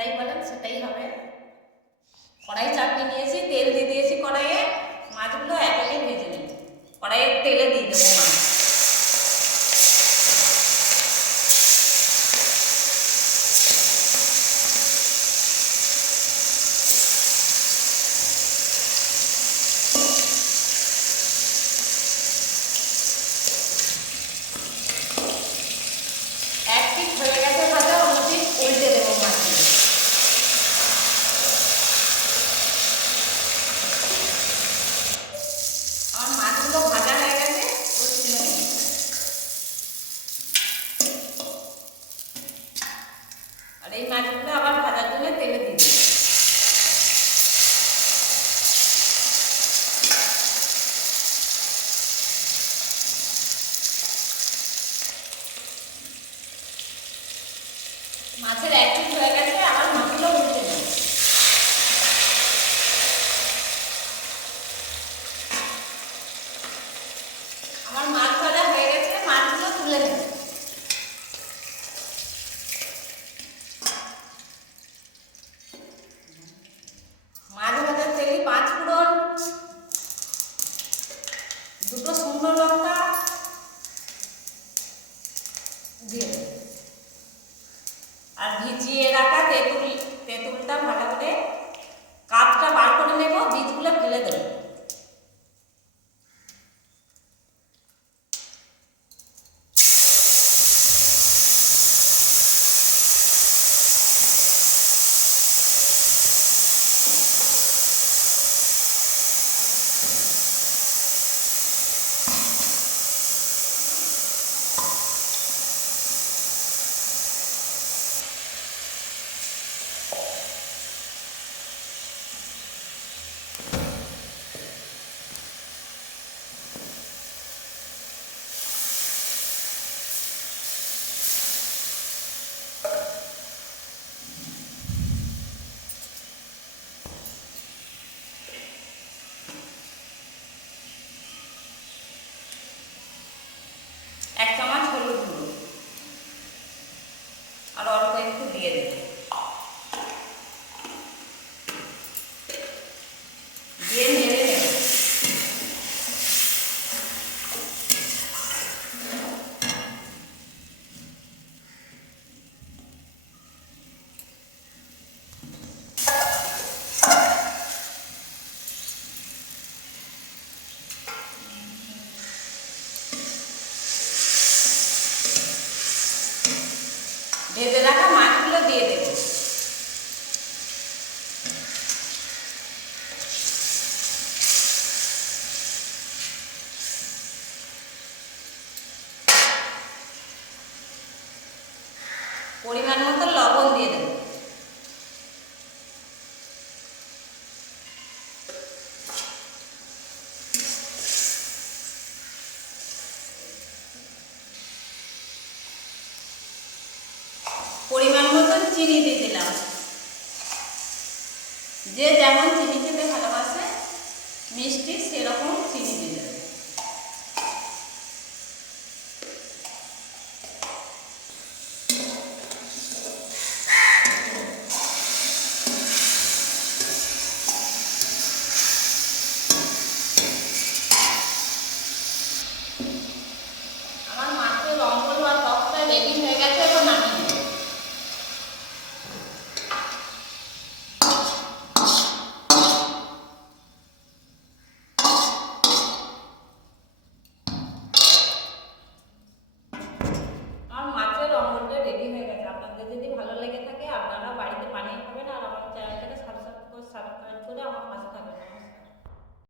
যেটাই বলেন সেটাই হবে। কড়াই চাপিয়ে নিয়েছি, তেল দিয়ে দিয়েছি কড়াইয়ে। মাছগুলো একে একে ভেজে নিই। কড়াইয়ের তেলে দিয়ে দেবো মাছ। এক পিঠ হয়ে গেছে ভাজা, অন্য পিঠ উল্টে দেবো মাছগুলো। আমার মাছগুলো ভাজা হয়ে গেছে, তুলে নিই। আর এই মাছগুলো আবার ভাজার জন্য তেলে দিয়ে দিই। মাছের এক পিঠ হয়ে গেছে, আবার মাছগুলো উল্টে দেবো। আমার মাছ ভাজা হয়ে গেছে, মাছগুলো তুলে নেব। মাছ ভাজার তেলে 5 ফোড়ন, 2টো শুকনো লঙ্কা দিয়ে দেব। আর ভিজিয়ে রাখা তেঁতুলটা ভালো করে কাপটা বার করে নেব, বীজগুলো ফেলে দেব। এক চামচ হলুদ গুঁড়ো আর অল্প একটু দিয়ে দেব। দিয়ে নেড়ে নেব। ভেজে রাখা মাছগুলো দিয়ে দেব। পরিমাণ মতো লবণ দিয়ে দেব। পরিমাণ মতো চিনি দিয়ে দিলাম। যে যেমন চিনি খেতে ভালোবাসে মিষ্টি, সেরকম চিনি দিয়ে দেবে। আমার মাছের অম্বল বা টকটা রেডি হয়ে গেছে, এখন নামিয়ে নেব। আমার মাছের অম্বলটা রেডি হয়ে গেছে। আপনাদের যদি